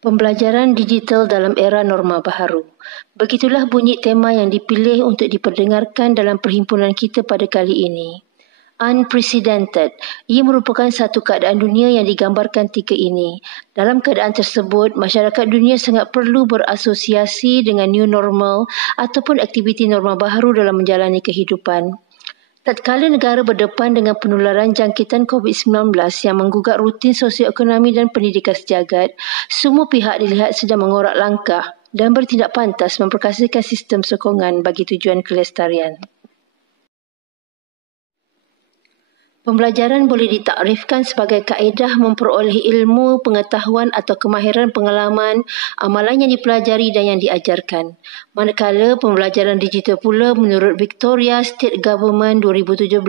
Pembelajaran digital dalam era norma baharu. Begitulah bunyi tema yang dipilih untuk diperdengarkan dalam perhimpunan kita pada kali ini. Unprecedented. Ia merupakan satu keadaan dunia yang digambarkan ketika ini. Dalam keadaan tersebut, masyarakat dunia sangat perlu berasosiasi dengan new normal ataupun aktiviti norma baharu dalam menjalani kehidupan. Tatkala negara berdepan dengan penularan jangkitan COVID-19 yang menggugat rutin sosioekonomi dan pendidikan sejagat, semua pihak dilihat sedang mengorak langkah dan bertindak pantas memperkasakan sistem sokongan bagi tujuan kelestarian. Pembelajaran boleh ditakrifkan sebagai kaedah memperoleh ilmu, pengetahuan atau kemahiran pengalaman, amalan yang dipelajari dan yang diajarkan. Manakala pembelajaran digital pula menurut Victoria State Government 2017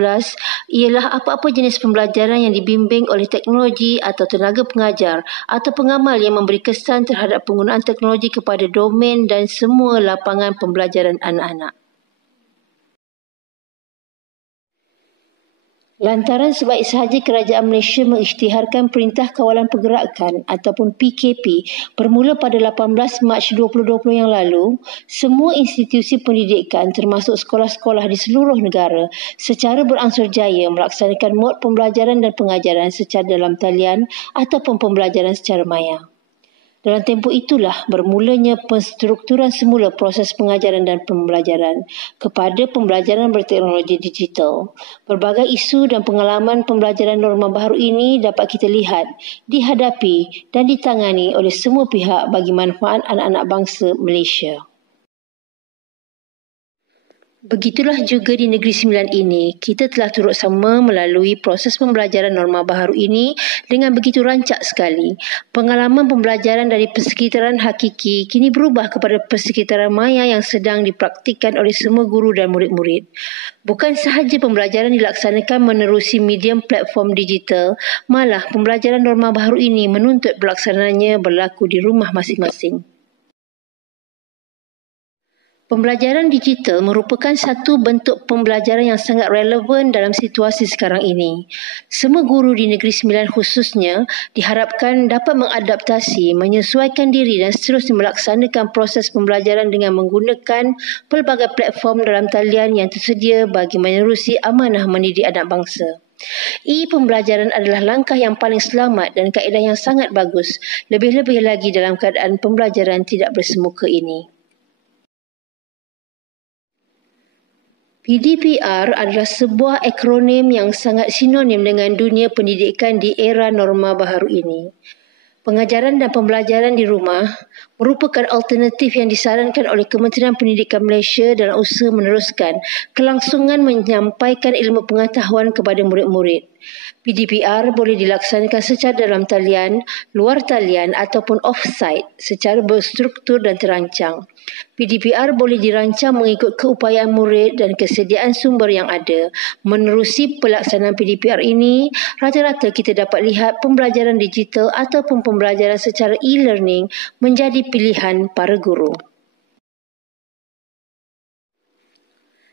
ialah apa-apa jenis pembelajaran yang dibimbing oleh teknologi atau tenaga pengajar atau pengamal yang memberi kesan terhadap penggunaan teknologi kepada domen dan semua lapangan pembelajaran anak-anak. Lantaran sebaik sahaja kerajaan Malaysia mengisytiharkan Perintah Kawalan Pergerakan ataupun PKP bermula pada 18 Mac 2020 yang lalu, semua institusi pendidikan termasuk sekolah-sekolah di seluruh negara secara beransur jaya melaksanakan mod pembelajaran dan pengajaran secara dalam talian ataupun pembelajaran secara maya. Dalam tempoh itulah bermulanya penstrukturan semula proses pengajaran dan pembelajaran kepada pembelajaran berteknologi digital. Berbagai isu dan pengalaman pembelajaran norma baharu ini dapat kita lihat, dihadapi dan ditangani oleh semua pihak bagi manfaat anak-anak bangsa Malaysia. Begitulah juga di Negeri Sembilan ini, kita telah turut sama melalui proses pembelajaran norma baharu ini dengan begitu rancak sekali. Pengalaman pembelajaran dari persekitaran hakiki kini berubah kepada persekitaran maya yang sedang dipraktikkan oleh semua guru dan murid-murid. Bukan sahaja pembelajaran dilaksanakan menerusi medium platform digital, malah pembelajaran norma baharu ini menuntut pelaksananya berlaku di rumah masing-masing. Pembelajaran digital merupakan satu bentuk pembelajaran yang sangat relevan dalam situasi sekarang ini. Semua guru di Negeri Sembilan khususnya diharapkan dapat mengadaptasi, menyesuaikan diri dan seterusnya melaksanakan proses pembelajaran dengan menggunakan pelbagai platform dalam talian yang tersedia bagi menerusi amanah mendidik anak bangsa. E-pembelajaran adalah langkah yang paling selamat dan kaedah yang sangat bagus, lebih-lebih lagi dalam keadaan pembelajaran tidak bersemuka ini. PDPR adalah sebuah akronim yang sangat sinonim dengan dunia pendidikan di era norma baharu ini. Pengajaran dan pembelajaran di rumah merupakan alternatif yang disarankan oleh Kementerian Pendidikan Malaysia dalam usaha meneruskan kelangsungan menyampaikan ilmu pengetahuan kepada murid-murid. PDPR boleh dilaksanakan secara dalam talian, luar talian ataupun off-site secara berstruktur dan terancang. PDPR boleh dirancang mengikut keupayaan murid dan kesediaan sumber yang ada. Menerusi pelaksanaan PDPR ini, rata-rata kita dapat lihat pembelajaran digital ataupun pembelajaran secara e-learning menjadi pilihan para guru.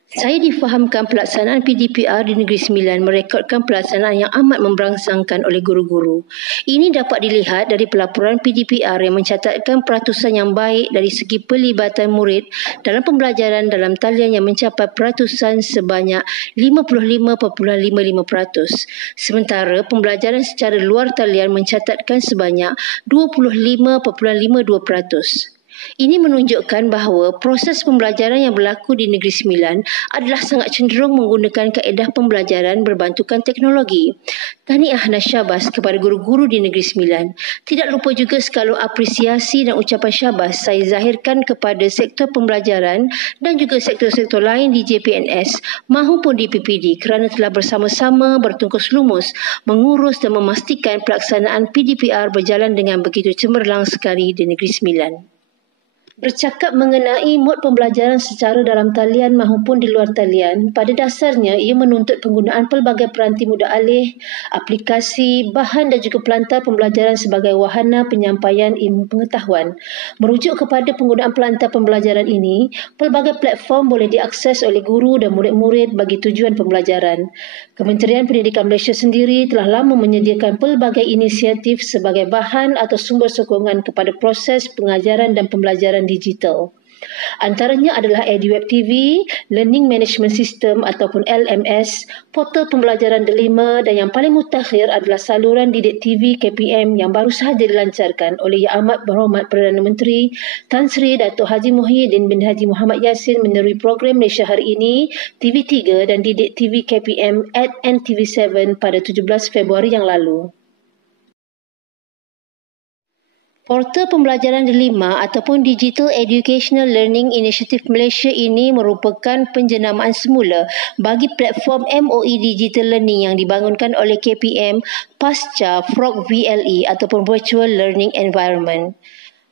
Saya difahamkan pelaksanaan PDPR di Negeri Sembilan merekodkan pelaksanaan yang amat memberangsangkan oleh guru-guru. Ini dapat dilihat dari pelaporan PDPR yang mencatatkan peratusan yang baik dari segi pelibatan murid dalam pembelajaran dalam talian yang mencapai peratusan sebanyak 55.55%. Sementara pembelajaran secara luar talian mencatatkan sebanyak 25.52%. Ini menunjukkan bahawa proses pembelajaran yang berlaku di Negeri Sembilan adalah sangat cenderung menggunakan kaedah pembelajaran berbantukan teknologi. Tahniah dan syabas kepada guru-guru di Negeri Sembilan. Tidak lupa juga sekalung apresiasi dan ucapan syabas saya zahirkan kepada sektor pembelajaran dan juga sektor-sektor lain di JPNS mahupun di PPD kerana telah bersama-sama bertungkus lumus mengurus dan memastikan pelaksanaan PDPR berjalan dengan begitu cemerlang sekali di Negeri Sembilan. Bercakap mengenai mod pembelajaran secara dalam talian maupun di luar talian, pada dasarnya ia menuntut penggunaan pelbagai peranti mudah alih, aplikasi, bahan dan juga pelantar pembelajaran sebagai wahana penyampaian ilmu pengetahuan. Merujuk kepada penggunaan pelantar pembelajaran ini, pelbagai platform boleh diakses oleh guru dan murid-murid bagi tujuan pembelajaran. Kementerian Pendidikan Malaysia sendiri telah lama menyediakan pelbagai inisiatif sebagai bahan atau sumber sokongan kepada proses pengajaran dan pembelajaran digital. Antaranya adalah EduWeb TV, Learning Management System ataupun LMS, portal pembelajaran Delima dan yang paling mutakhir adalah saluran Didik TV KPM yang baru sahaja dilancarkan oleh Yang Amat Berhormat Perdana Menteri Tan Sri Datuk Haji Muhyiddin bin Haji Muhammad Yassin menerui program Malaysia Hari Ini, TV3 dan Didik TV KPM at NTV7 pada 17 Februari yang lalu. Portal pembelajaran Delima ataupun Digital Educational Learning Initiative Malaysia ini merupakan penjenamaan semula bagi platform MOE Digital Learning yang dibangunkan oleh KPM pasca Frog VLE ataupun Virtual Learning Environment.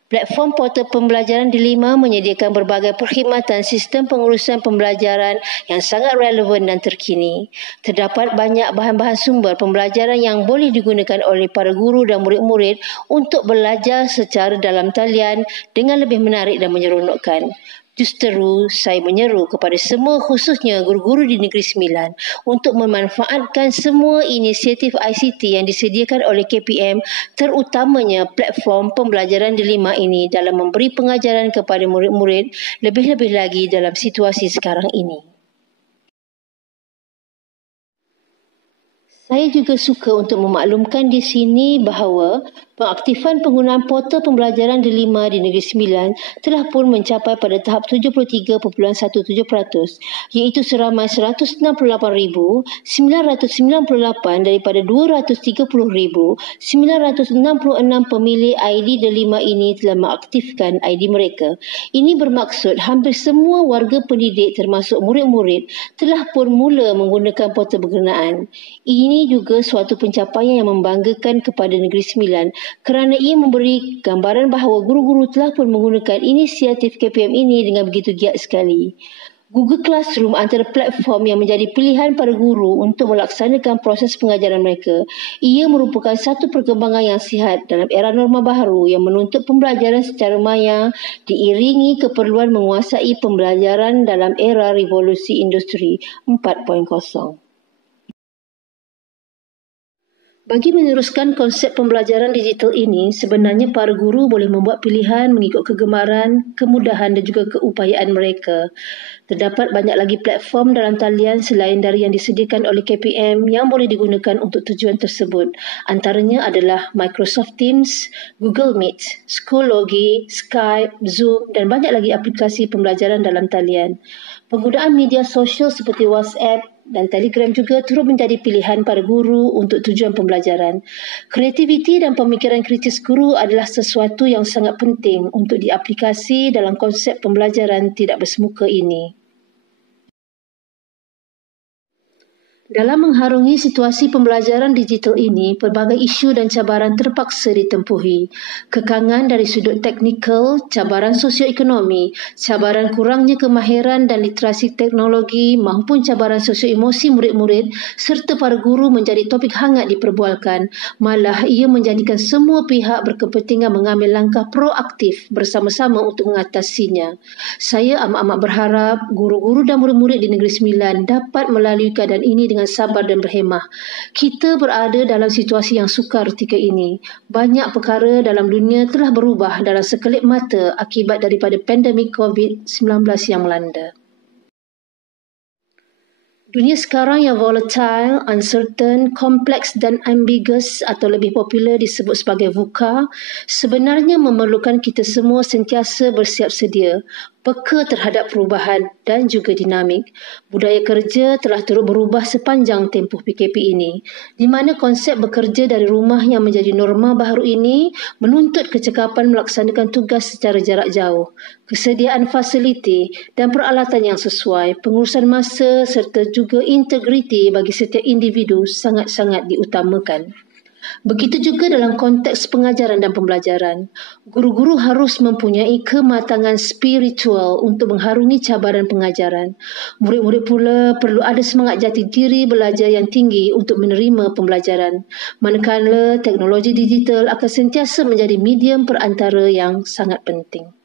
Platform portal pembelajaran Delima menyediakan berbagai perkhidmatan sistem pengurusan pembelajaran yang sangat relevan dan terkini. Terdapat banyak bahan-bahan sumber pembelajaran yang boleh digunakan oleh para guru dan murid-murid untuk belajar secara dalam talian dengan lebih menarik dan menyeronokkan. Justeru, saya menyeru kepada semua khususnya guru-guru di Negeri Sembilan untuk memanfaatkan semua inisiatif ICT yang disediakan oleh KPM, terutamanya platform pembelajaran Delima ini dalam memberi pengajaran kepada murid-murid lebih-lebih lagi dalam situasi sekarang ini. Saya juga suka untuk memaklumkan di sini bahawa pengaktifan penggunaan portal pembelajaran Delima di Negeri Sembilan telah pun mencapai pada tahap 73.17%, iaitu seramai 168,998 daripada 230,966 pemilik ID Delima ini telah mengaktifkan ID mereka. Ini bermaksud hampir semua warga pendidik termasuk murid-murid telah pun mula menggunakan portal berkenaan. Ini juga suatu pencapaian yang membanggakan kepada Negeri Sembilan kerana ia memberi gambaran bahawa guru-guru telah pun menggunakan inisiatif KPM ini dengan begitu giat sekali. Google Classroom antara platform yang menjadi pilihan para guru untuk melaksanakan proses pengajaran mereka. Ia merupakan satu perkembangan yang sihat dalam era norma baharu yang menuntut pembelajaran secara maya diiringi keperluan menguasai pembelajaran dalam era revolusi industri 4.0. Bagi meneruskan konsep pembelajaran digital ini, sebenarnya para guru boleh membuat pilihan mengikut kegemaran, kemudahan dan juga keupayaan mereka. Terdapat banyak lagi platform dalam talian selain dari yang disediakan oleh KPM yang boleh digunakan untuk tujuan tersebut. Antaranya adalah Microsoft Teams, Google Meet, Schoology, Skype, Zoom dan banyak lagi aplikasi pembelajaran dalam talian. Penggunaan media sosial seperti WhatsApp dan Telegram juga turut menjadi pilihan para guru untuk tujuan pembelajaran. Kreativiti dan pemikiran kritis guru adalah sesuatu yang sangat penting untuk diaplikasi dalam konsep pembelajaran tidak bersemuka ini. Dalam mengharungi situasi pembelajaran digital ini, pelbagai isu dan cabaran terpaksa ditempuhi. Kekangan dari sudut teknikal, cabaran sosioekonomi, cabaran kurangnya kemahiran dan literasi teknologi maupun cabaran sosioemosi murid-murid serta para guru menjadi topik hangat diperbualkan. Malah ia menjadikan semua pihak berkepentingan mengambil langkah proaktif bersama-sama untuk mengatasinya. Saya amat-amat berharap guru-guru dan murid-murid di Negeri Sembilan dapat melalui keadaan ini dengan sabar dan berhemah. Kita berada dalam situasi yang sukar ketika ini. Banyak perkara dalam dunia telah berubah dalam sekelip mata akibat daripada pandemik COVID-19 yang melanda. Dunia sekarang yang volatile, uncertain, kompleks dan ambiguous atau lebih popular disebut sebagai VUCA sebenarnya memerlukan kita semua sentiasa bersiap sedia, peka terhadap perubahan dan juga dinamik. Budaya kerja telah turut berubah sepanjang tempoh PKP ini, di mana konsep bekerja dari rumah yang menjadi norma baharu ini menuntut kecekapan melaksanakan tugas secara jarak jauh, kesediaan fasiliti dan peralatan yang sesuai, pengurusan masa serta juga integriti bagi setiap individu sangat-sangat diutamakan. Begitu juga dalam konteks pengajaran dan pembelajaran. Guru-guru harus mempunyai kematangan spiritual untuk mengharungi cabaran pengajaran. Murid-murid pula perlu ada semangat jati diri belajar yang tinggi untuk menerima pembelajaran. Manakala teknologi digital akan sentiasa menjadi medium perantara yang sangat penting.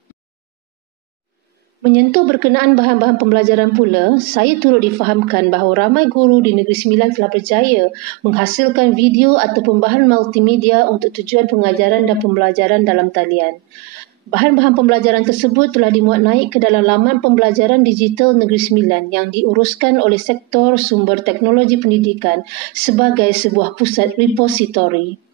Menyentuh berkenaan bahan-bahan pembelajaran pula, saya turut difahamkan bahawa ramai guru di Negeri Sembilan telah berjaya menghasilkan video ataupun bahan multimedia untuk tujuan pengajaran dan pembelajaran dalam talian. Bahan-bahan pembelajaran tersebut telah dimuat naik ke dalam laman pembelajaran digital Negeri Sembilan yang diuruskan oleh Sektor Sumber Teknologi Pendidikan sebagai sebuah pusat repositori.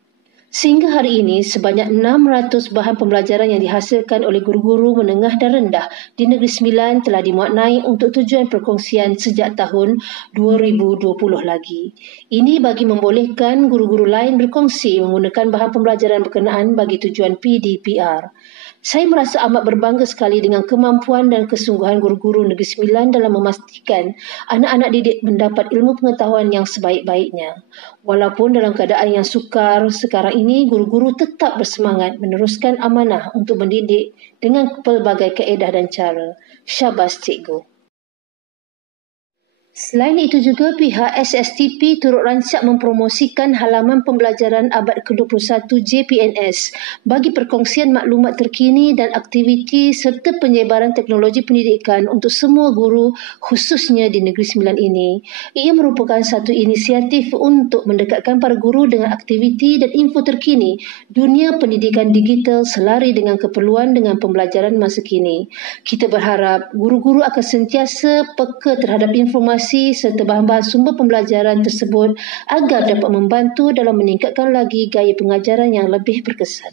Sehingga hari ini, sebanyak 600 bahan pembelajaran yang dihasilkan oleh guru-guru menengah dan rendah di Negeri Sembilan telah dimuat naik untuk tujuan perkongsian sejak tahun 2020 lagi. Ini bagi membolehkan guru-guru lain berkongsi menggunakan bahan pembelajaran berkenaan bagi tujuan PDPR. Saya merasa amat berbangga sekali dengan kemampuan dan kesungguhan guru-guru Negeri Sembilan dalam memastikan anak-anak didik mendapat ilmu pengetahuan yang sebaik-baiknya. Walaupun dalam keadaan yang sukar, sekarang ini guru-guru tetap bersemangat meneruskan amanah untuk mendidik dengan pelbagai kaedah dan cara. Syabas cikgu. Selain itu juga pihak SSTP turut rancak mempromosikan halaman pembelajaran abad ke-21 JPNS bagi perkongsian maklumat terkini dan aktiviti serta penyebaran teknologi pendidikan untuk semua guru khususnya di Negeri Sembilan ini. Ia merupakan satu inisiatif untuk mendekatkan para guru dengan aktiviti dan info terkini dunia pendidikan digital selari dengan keperluan dengan pembelajaran masa kini. Kita berharap guru-guru akan sentiasa peka terhadap informasi serta bahan-bahan sumber pembelajaran tersebut agar dapat membantu dalam meningkatkan lagi gaya pengajaran yang lebih berkesan.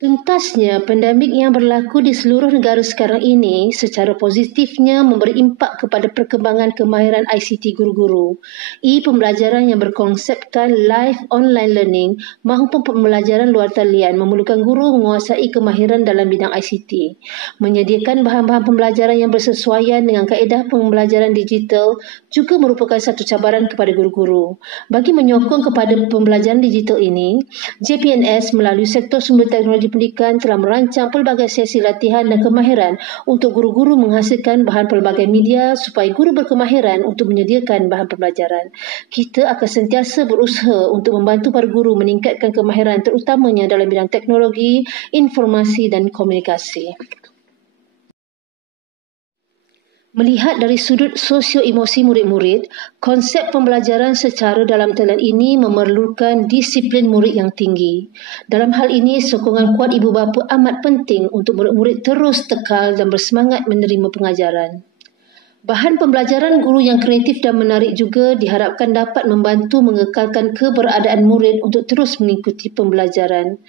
Tuntasnya, pandemik yang berlaku di seluruh negara sekarang ini secara positifnya memberi impak kepada perkembangan kemahiran ICT guru-guru. E-pembelajaran yang berkonsepkan live online learning maupun pembelajaran luar talian memerlukan guru menguasai kemahiran dalam bidang ICT. Menyediakan bahan-bahan pembelajaran yang bersesuaian dengan kaedah pembelajaran digital juga merupakan satu cabaran kepada guru-guru. Bagi menyokong kepada pembelajaran digital ini, JPNS melalui Sektor Sumber Teknologi Pendidikan telah merancang pelbagai sesi latihan dan kemahiran untuk guru-guru menghasilkan bahan pelbagai media supaya guru berkemahiran untuk menyediakan bahan pembelajaran. Kita akan sentiasa berusaha untuk membantu para guru meningkatkan kemahiran terutamanya dalam bidang teknologi, informasi dan komunikasi. Melihat dari sudut sosio-emosi murid-murid, konsep pembelajaran secara dalam talian ini memerlukan disiplin murid yang tinggi. Dalam hal ini, sokongan kuat ibu bapa amat penting untuk murid-murid terus tekal dan bersemangat menerima pengajaran. Bahan pembelajaran guru yang kreatif dan menarik juga diharapkan dapat membantu mengekalkan keberadaan murid untuk terus mengikuti pembelajaran.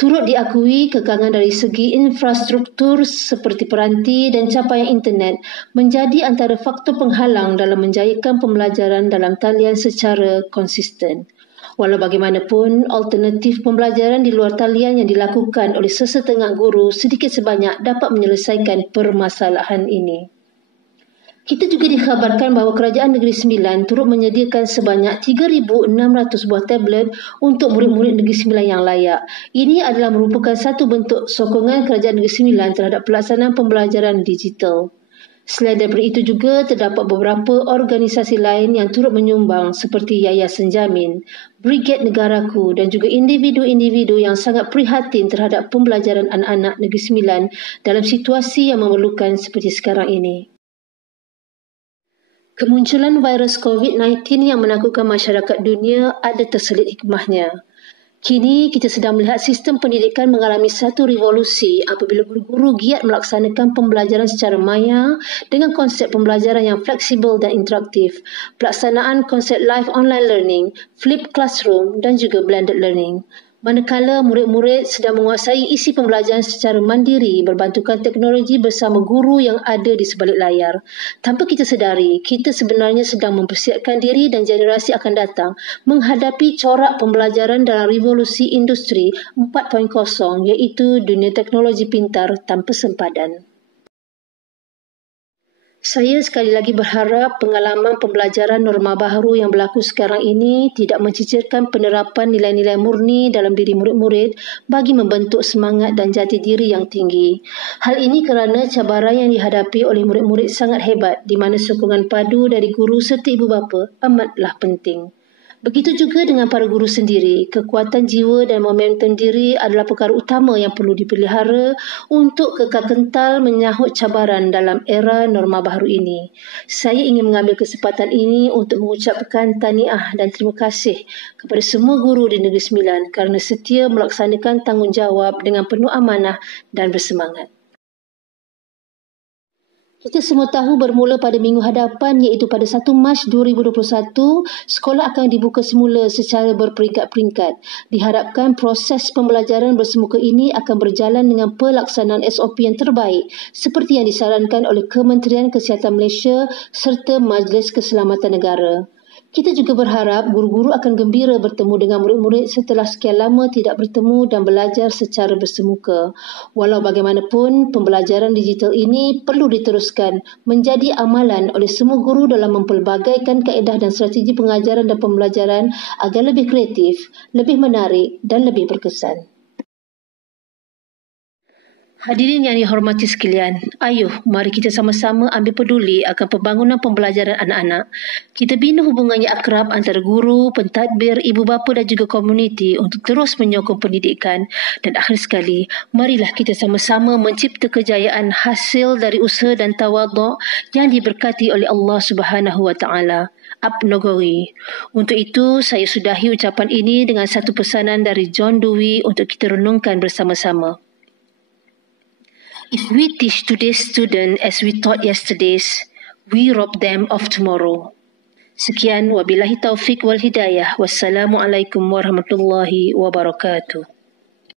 Turut diakui kekangan dari segi infrastruktur seperti peranti dan capaian internet menjadi antara faktor penghalang dalam menjayakan pembelajaran dalam talian secara konsisten. Walau bagaimanapun, alternatif pembelajaran di luar talian yang dilakukan oleh sesetengah guru sedikit sebanyak dapat menyelesaikan permasalahan ini. Kita juga dikhabarkan bahawa Kerajaan Negeri Sembilan turut menyediakan sebanyak 3,600 buah tablet untuk murid-murid Negeri Sembilan yang layak. Ini adalah merupakan satu bentuk sokongan Kerajaan Negeri Sembilan terhadap pelaksanaan pembelajaran digital. Selain daripada itu juga terdapat beberapa organisasi lain yang turut menyumbang seperti Yayasan Jamin, Brigade Negaraku dan juga individu-individu yang sangat prihatin terhadap pembelajaran anak-anak Negeri Sembilan dalam situasi yang memerlukan seperti sekarang ini. Kemunculan virus COVID-19 yang menakutkan masyarakat dunia ada terselit hikmahnya. Kini kita sedang melihat sistem pendidikan mengalami satu revolusi apabila guru-guru giat melaksanakan pembelajaran secara maya dengan konsep pembelajaran yang fleksibel dan interaktif, pelaksanaan konsep live online learning, flipped classroom dan juga blended learning. Manakala murid-murid sedang menguasai isi pembelajaran secara mandiri berbantukan teknologi bersama guru yang ada di sebalik layar. Tanpa kita sedari, kita sebenarnya sedang mempersiapkan diri dan generasi akan datang menghadapi corak pembelajaran dalam revolusi industri 4.0 iaitu dunia teknologi pintar tanpa sempadan. Saya sekali lagi berharap pengalaman pembelajaran norma baharu yang berlaku sekarang ini tidak mencicirkan penerapan nilai-nilai murni dalam diri murid-murid bagi membentuk semangat dan jati diri yang tinggi. Hal ini kerana cabaran yang dihadapi oleh murid-murid sangat hebat di mana sokongan padu dari guru serta ibu bapa amatlah penting. Begitu juga dengan para guru sendiri, kekuatan jiwa dan momentum diri adalah perkara utama yang perlu dipelihara untuk kekal kental menyahut cabaran dalam era norma baharu ini. Saya ingin mengambil kesempatan ini untuk mengucapkan tahniah dan terima kasih kepada semua guru di Negeri Sembilan kerana setia melaksanakan tanggungjawab dengan penuh amanah dan bersemangat. Kita semua tahu bermula pada minggu hadapan iaitu pada 1 Mac 2021, sekolah akan dibuka semula secara berperingkat-peringkat. Diharapkan proses pembelajaran bersemuka ini akan berjalan dengan pelaksanaan SOP yang terbaik seperti yang disarankan oleh Kementerian Kesihatan Malaysia serta Majlis Keselamatan Negara. Kita juga berharap guru-guru akan gembira bertemu dengan murid-murid setelah sekian lama tidak bertemu dan belajar secara bersemuka. Walau bagaimanapun, pembelajaran digital ini perlu diteruskan menjadi amalan oleh semua guru dalam mempelbagaikan kaedah dan strategi pengajaran dan pembelajaran agar lebih kreatif, lebih menarik dan lebih berkesan. Hadirin yang dihormati sekalian, ayuh mari kita sama-sama ambil peduli akan pembangunan pembelajaran anak-anak. Kita bina hubungan yang akrab antara guru, pentadbir, ibu bapa dan juga komuniti untuk terus menyokong pendidikan. Dan akhir sekali, marilah kita sama-sama mencipta kejayaan hasil dari usaha dan tawaduk yang diberkati oleh Allah Subhanahu Wa Taala. Abnogori. Untuk itu, saya sudahi ucapan ini dengan satu pesanan dari John Dewey untuk kita renungkan bersama-sama. If we teach today's student as we taught yesterday's, we rob them of tomorrow. Sekian, wabillahi taufiq wal hidayah. Wassalamualaikum warahmatullahi wabarakatuh.